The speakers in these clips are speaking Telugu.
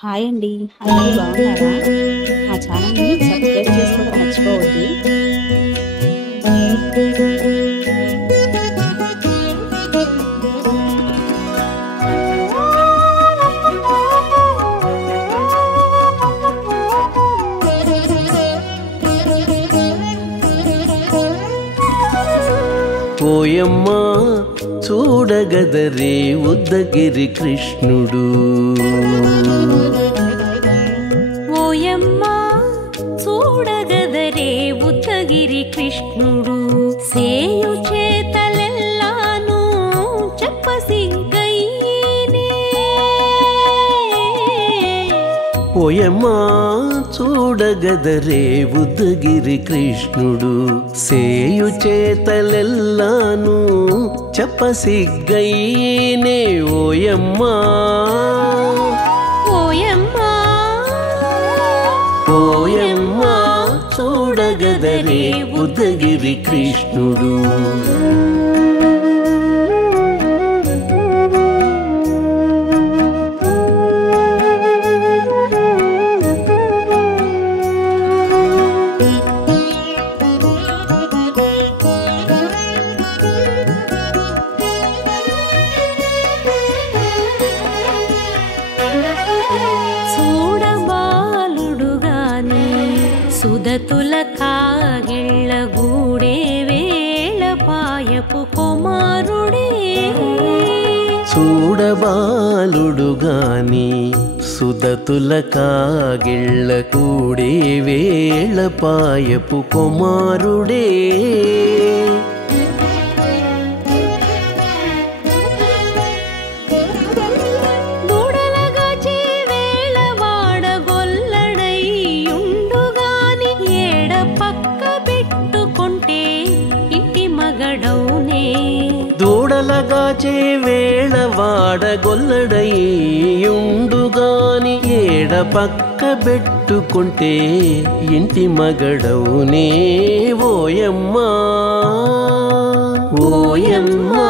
హాయ్ అండి. అందరూ బాగున్నారా? మా ఛానల్‌ని సబ్స్క్రైబ్ చేసుకోవడం మర్చిపోవద్దు. ఓయమ్మా చూడగదరే ఉద్దగిరి కృష్ణుడు. ఓయమ్మా చూడగదరే ఉద్దగిరి కృష్ణుడు. సేయు చేతలెల్లాను చెప్పసిగ్గైనే. ఓయమ్మా చూడగదరే ఉద్దగిరి కృష్ణుడు. సేయు చేతలెల్లాను చెప్పసిగ్గైనే. ఓయమ్మా ఓయమ్మా ఓయమ్మా చూడగదరే ఉద్దగిరి కృష్ణుడు. చూడబాలుడుగాని సుదతుల కాగిళ్ళ గూడే వేళ పాయపు కుమారుడే. చూడబాలుడుగాని సుదతుల కాగిళ్ళ కూడే వేళ పాయపు కుమారుడే. దూడలగాచే వేళ వాడగొల్లడైయుండుగాని ఏడ పక్క పెట్టుకుంటే ఇంటి మగడౌనే. దూడలగాచే వేళ వాడగొల్లడయ్యుండుగాని ఏడ పక్క పెట్టుకుంటే ఇంటి మగడవునే. ఓయమ్మా ఓయమ్మా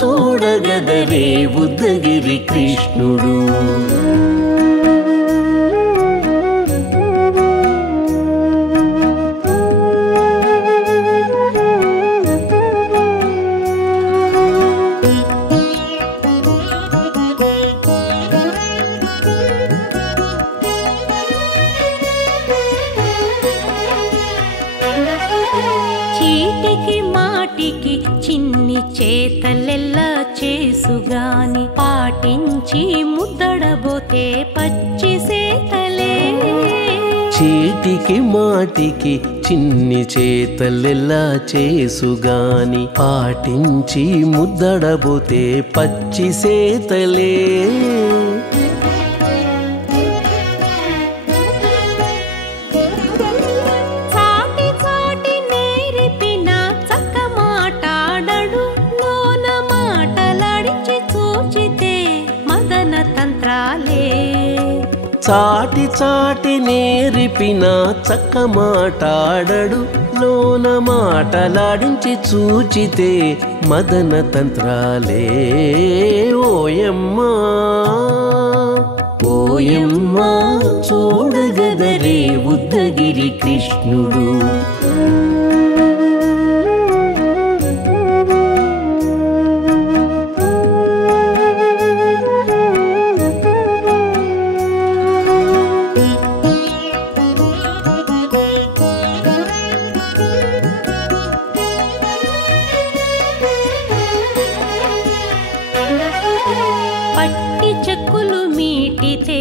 చూడగదరే ఉద్దగిరి కృష్ణుడు. చీటికి మాటికి చిన్ని చేతలెల్లా చేసుగాని పాటించి ముద్దడబోతే పచ్చి సేతలే. చీటికి మాటికి చిన్ని చేతలెల్లా చేసుగాని పాటించి ముద్దడబోతే పచ్చి సేతలే. చాటి చాటి నేర్పిన చక్క మాటాడడు లోన మాటలాడించి చూచితే మదన తంత్రాలే. చాటి చాటి నేర్పిన చక్క మాటాడడు లోన మాటలాడించి చూచితే మదన తంత్రాలే. ఓయమ్మా ఓయమ్మా చూడగదరే ఉద్దగిరి కృష్ణుడు. పట్టి చెక్కులు మీటితే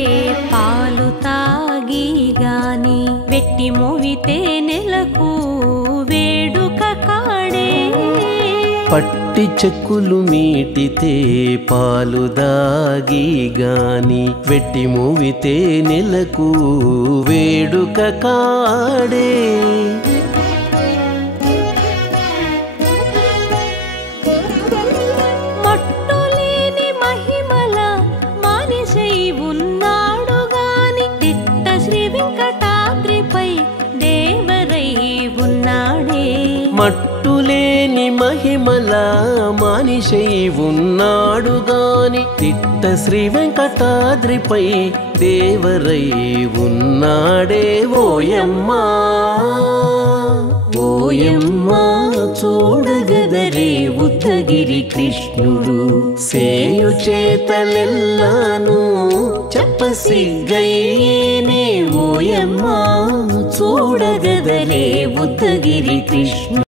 పాలు తాగి గాని వెట్టి మోవితే నెలకు వేడుక కాడే. పట్టి చెక్కులు మీటితే పాలు దాగి గాని వెట్టి మూవితే నెలకు వేడుక కాడే. మట్టులేని మహిమల మానిషై ఉన్నాడు గాని తిట్ట శ్రీ వెంకటాద్రిపై దేవరై ఉన్నాడే. మట్టులేని మహిమల మానిషై ఉన్నాడు గాని తిట్ట శ్రీ వెంకటాద్రిపై దేవరై ఉన్నాడే ఓయమ్మా ఓయమ్మా చూడగదరే ఉత్తగిరి కృష్ణుడు సేయు చేతలెల్లాను చెప్పసిగ్గైనే ఓయమ్మా చూడగదరే ఉత్తగిరి కృష్ణుడు